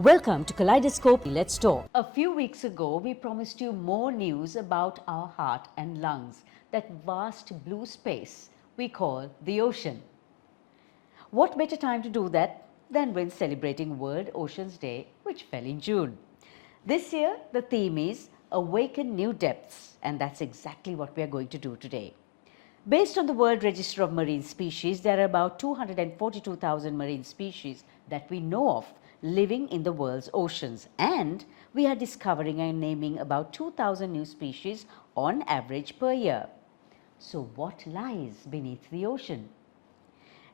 Welcome to Kaleidoscope. Let's talk. A few weeks ago, we promised you more news about our heart and lungs, that vast blue space we call the ocean. What better time to do that than when celebrating World Oceans Day, which fell in June? This year, the theme is Awaken New Depths, and that's exactly what we are going to do today. Based on the World Register of Marine Species, there are about 242,000 marine species that we know of living in the world's oceans, and we are discovering and naming about 2,000 new species on average per year. So what lies beneath the ocean?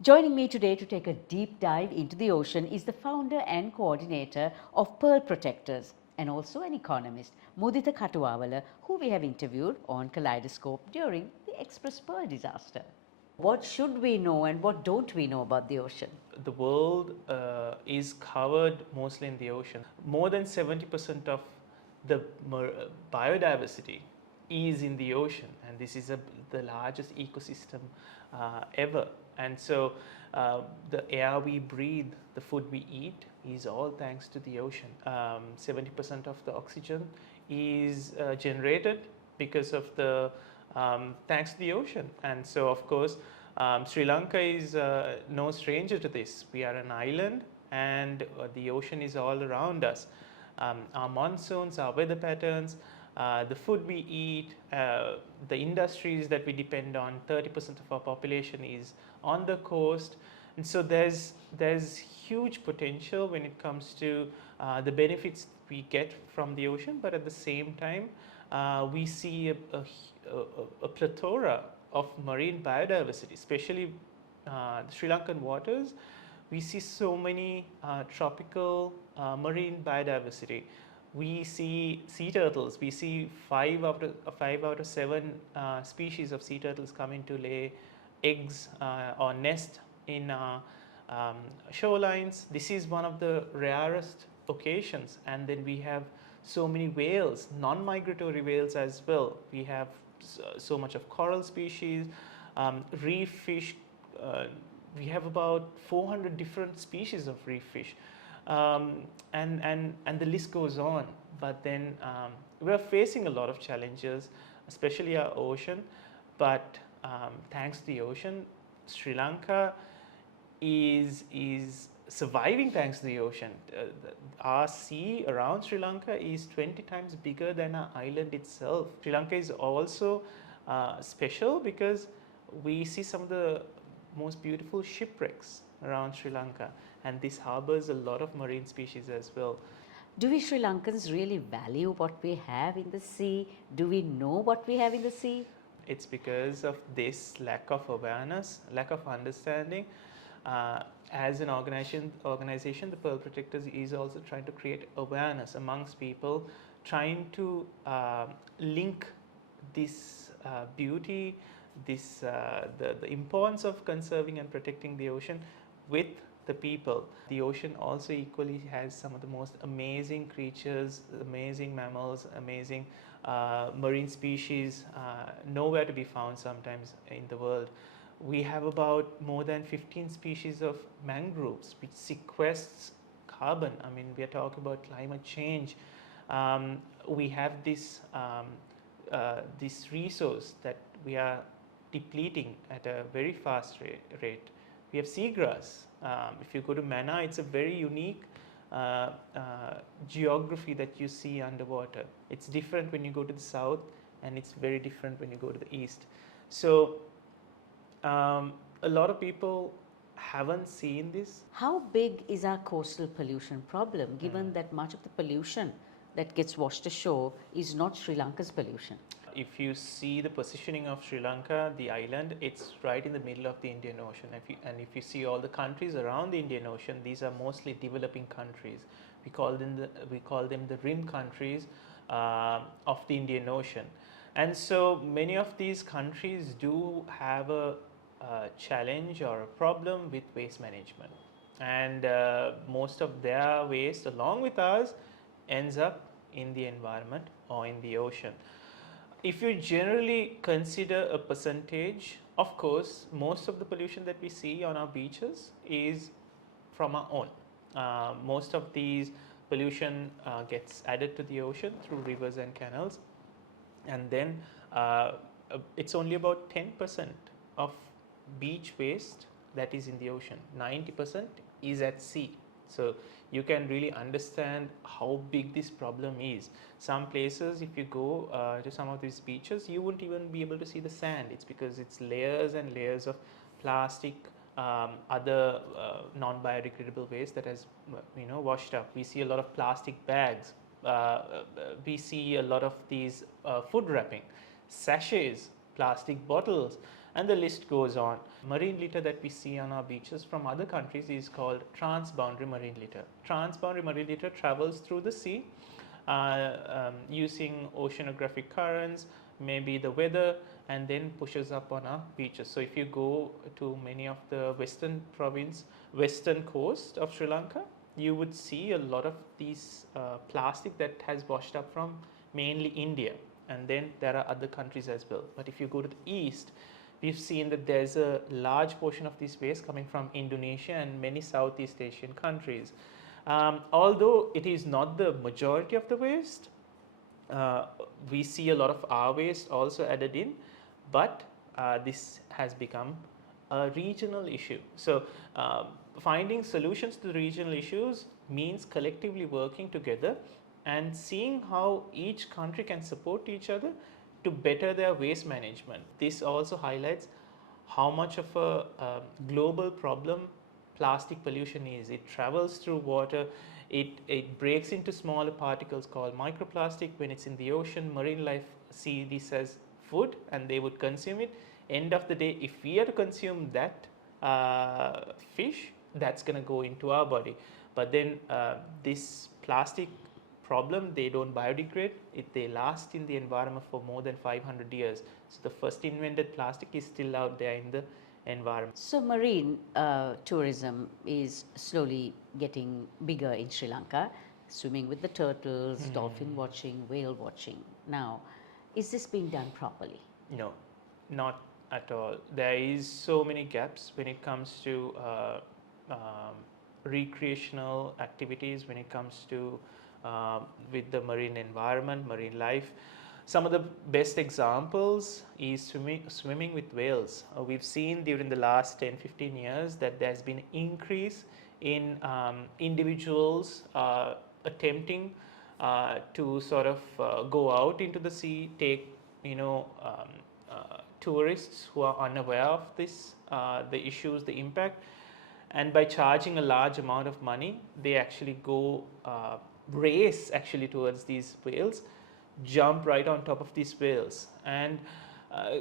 Joining me today to take a deep dive into the ocean is the founder and coordinator of Pearl Protectors and also an economist, Muditha Katuwawala, who we have interviewed on Kaleidoscope during the Express Pearl disaster. What should we know and what don't we know about the ocean? The world is covered mostly in the ocean. More than 70% of the biodiversity is in the ocean, and this is the largest ecosystem ever. And so the air we breathe, the food we eat is all thanks to the ocean. 70% of the oxygen is generated because of the thanks to the ocean. And so of course Sri Lanka is no stranger to this. We are an island, and the ocean is all around us. Our monsoons, our weather patterns, the food we eat, the industries that we depend on, 30% of our population is on the coast. And so there's huge potential when it comes to the benefits we get from the ocean, but at the same time we see a plethora of marine biodiversity, especially the Sri Lankan waters. We see so many tropical marine biodiversity. We see sea turtles. We see five out of seven species of sea turtles coming to lay eggs or nest in shorelines. This is one of the rarest occasions. And then we have so many whales, non-migratory whales as well. We have so much of coral species, reef fish. We have about 400 different species of reef fish, and the list goes on. But then we are facing a lot of challenges, especially our ocean. But thanks to the ocean, Sri Lanka is surviving thanks to the ocean. Our sea around Sri Lanka is 20 times bigger than our island itself. Sri Lanka is also special because we see some of the most beautiful shipwrecks around Sri Lanka, and this harbors a lot of marine species as well. Do we Sri Lankans really value what we have in the sea? Do we know what we have in the sea? It's because of this lack of awareness, lack of understanding. As an organization, the Pearl Protectors is also trying to create awareness amongst people, trying to link this beauty, the importance of conserving and protecting the ocean with the people. The ocean also equally has some of the most amazing creatures, amazing mammals, amazing marine species, nowhere to be found sometimes in the world. We have about more than 15 species of mangroves which sequests carbon. I mean, we are talking about climate change. We have this resource that we are depleting at a very fast rate. We have seagrass. If you go to Mannar, it's a very unique geography that you see underwater. It's different when you go to the south, and it's very different when you go to the east. So a lot of people haven't seen this. How big is our coastal pollution problem, given that much of the pollution that gets washed ashore is not Sri Lanka's pollution? If you see the positioning of Sri Lanka, the island, it's right in the middle of the Indian Ocean. If you see all the countries around the Indian Ocean, these are mostly developing countries. We call them the rim countries of the Indian Ocean. And so many of these countries do have a challenge or a problem with waste management, and most of their waste, along with ours, ends up in the environment or in the ocean. If you generally consider a percentage, of course, most of the pollution that we see on our beaches is from our own. Most of these pollution gets added to the ocean through rivers and canals, and then it's only about 10% of beach waste that is in the ocean. 90% is at sea. So you can really understand how big this problem is. Some places, if you go to some of these beaches, you won't even be able to see the sand. It's because it's layers and layers of plastic, other non-biodegradable waste that has washed up. We see a lot of plastic bags. We see a lot of these food wrapping, sachets, plastic bottles, and the list goes on. Marine litter that we see on our beaches from other countries is called transboundary marine litter. Transboundary marine litter travels through the sea using oceanographic currents, maybe the weather, and then pushes up on our beaches. So if you go to many of the western coast of Sri Lanka, you would see a lot of these plastic that has washed up from mainly India, and then there are other countries as well. But if you go to the east, we've seen that there's a large portion of this waste coming from Indonesia and many Southeast Asian countries. Although it is not the majority of the waste, we see a lot of our waste also added in, but this has become a regional issue. So finding solutions to the regional issues means collectively working together and seeing how each country can support each other to better their waste management. This also highlights how much of a global problem plastic pollution is. It travels through water, it breaks into smaller particles called microplastic. When it's in the ocean, marine life see this as food and they would consume it. End of the day, if we are to consume that fish, that's going to go into our body. But then this plastic problem, they don't biodegrade, they last in the environment for more than 500 years. So the first invented plastic is still out there in the environment. So marine tourism is slowly getting bigger in Sri Lanka, swimming with the turtles, dolphin watching, whale watching. Now, is this being done properly? No, not at all. There is so many gaps when it comes to recreational activities, when it comes to with the marine environment, marine life. Some of the best examples is swimming with whales. We've seen during the last 10-15 years that there's been an increase in individuals attempting to sort of go out into the sea, take tourists who are unaware of this, the issues, the impact, and by charging a large amount of money, they actually go race actually towards these whales, jump right on top of these whales. And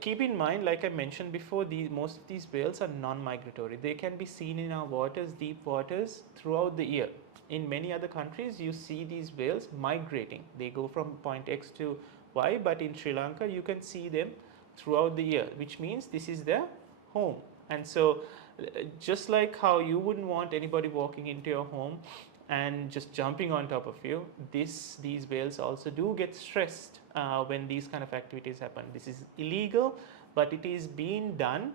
keep in mind, like I mentioned before, most of these whales are non-migratory. They can be seen in our waters, deep waters, throughout the year. In many other countries, you see these whales migrating. They go from point X to Y, but in Sri Lanka, you can see them throughout the year, which means this is their home. And so just like how you wouldn't want anybody walking into your home and just jumping on top of you, these whales also do get stressed when these kind of activities happen. This is illegal, but it is being done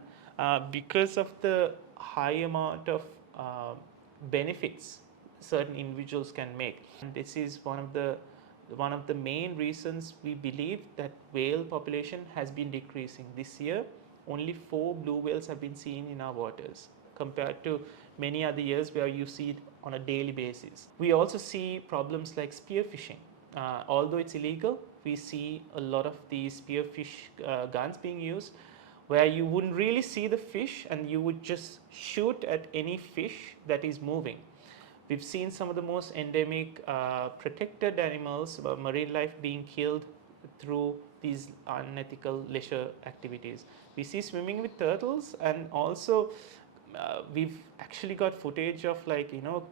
because of the high amount of benefits certain individuals can make. And this is one of the main reasons we believe that whale population has been decreasing. This year, only 4 blue whales have been seen in our waters, compared to many other years where you see it on a daily basis. We also see problems like spearfishing. Although it's illegal, we see a lot of these spearfish guns being used where you wouldn't really see the fish and you would just shoot at any fish that is moving. We've seen some of the most endemic protected animals, marine life, being killed through these unethical leisure activities. We see swimming with turtles, and also we've actually got footage of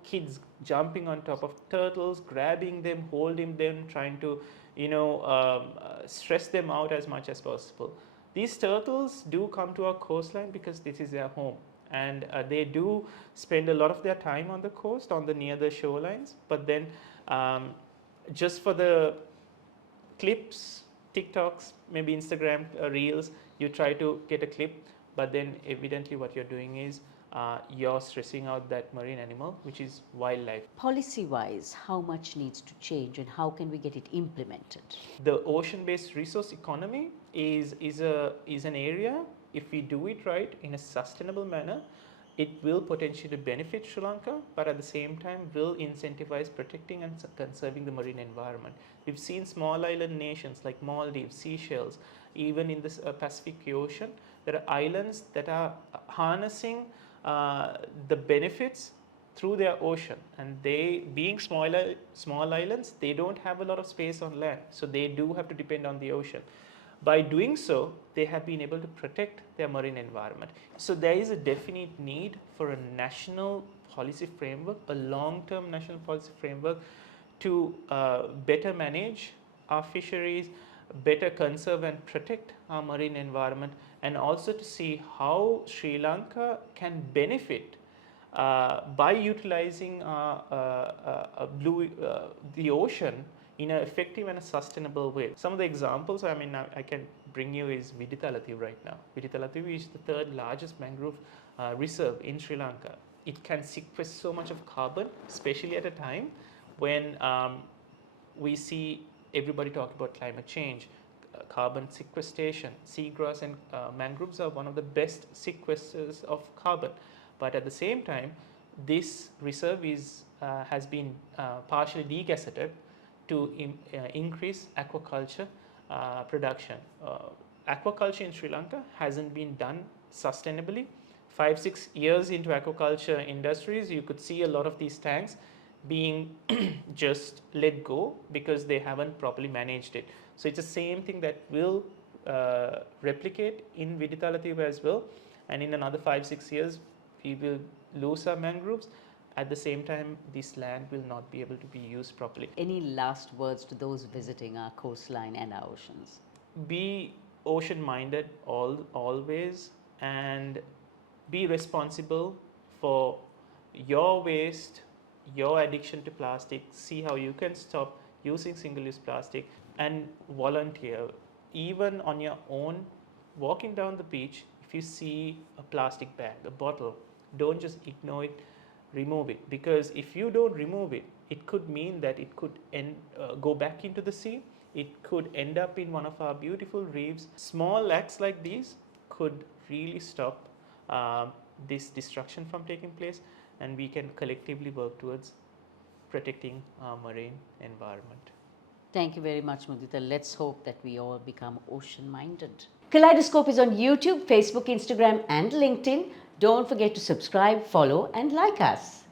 kids jumping on top of turtles, grabbing them, holding them, trying to stress them out as much as possible. These turtles do come to our coastline because this is their home, and they do spend a lot of their time on the coast, near the shorelines. But then just for the clips, TikToks, maybe Instagram reels, you try to get a clip, but then evidently what you're doing is you're stressing out that marine animal, which is wildlife. Policy-wise, how much needs to change and how can we get it implemented? The ocean-based resource economy is an area, if we do it right in a sustainable manner, it will potentially benefit Sri Lanka, but at the same time will incentivize protecting and conserving the marine environment. We've seen small island nations like Maldives, Seychelles, even in the Pacific Ocean, there are islands that are harnessing the benefits through their ocean, and they, being small islands, they don't have a lot of space on land, so they do have to depend on the ocean. By doing so, they have been able to protect their marine environment. So there is a definite need for a national policy framework, a long-term national policy framework to better manage our fisheries, better conserve and protect our marine environment, and also to see how Sri Lanka can benefit by utilizing the ocean in an effective and a sustainable way. Some of the examples I can bring you is Muditha Katuwawala right now. Muditha Katuwawala is the third largest mangrove reserve in Sri Lanka. It can sequester so much of carbon, especially at a time when we see everybody talk about climate change, carbon sequestration. Seagrass and mangroves are one of the best sequesters of carbon. But at the same time, this reserve has been partially degazetted to increase aquaculture production. Aquaculture in Sri Lanka hasn't been done sustainably. 5-6 years into aquaculture industries, you could see a lot of these tanks being just let go because they haven't properly managed it. So it's the same thing that will replicate in Muditha Katuwawala as well, and in another 5-6 years we will lose our mangroves. At the same time, this land will not be able to be used properly. Any last words to those visiting our coastline and our oceans? Be ocean-minded always, and be responsible for your waste, your addiction to plastic. See how you can stop using single-use plastic, and volunteer. Even on your own, walking down the beach, if you see a plastic bag, a bottle, don't just ignore it, remove it, because if you don't remove it, it could mean that it could go back into the sea. It could end up in one of our beautiful reefs. Small acts like these could really stop this destruction from taking place, and we can collectively work towards protecting our marine environment. Thank you very much, Muditha. Let's hope that we all become ocean-minded. Kaleidoscope is on YouTube, Facebook, Instagram and LinkedIn. Don't forget to subscribe, follow and like us.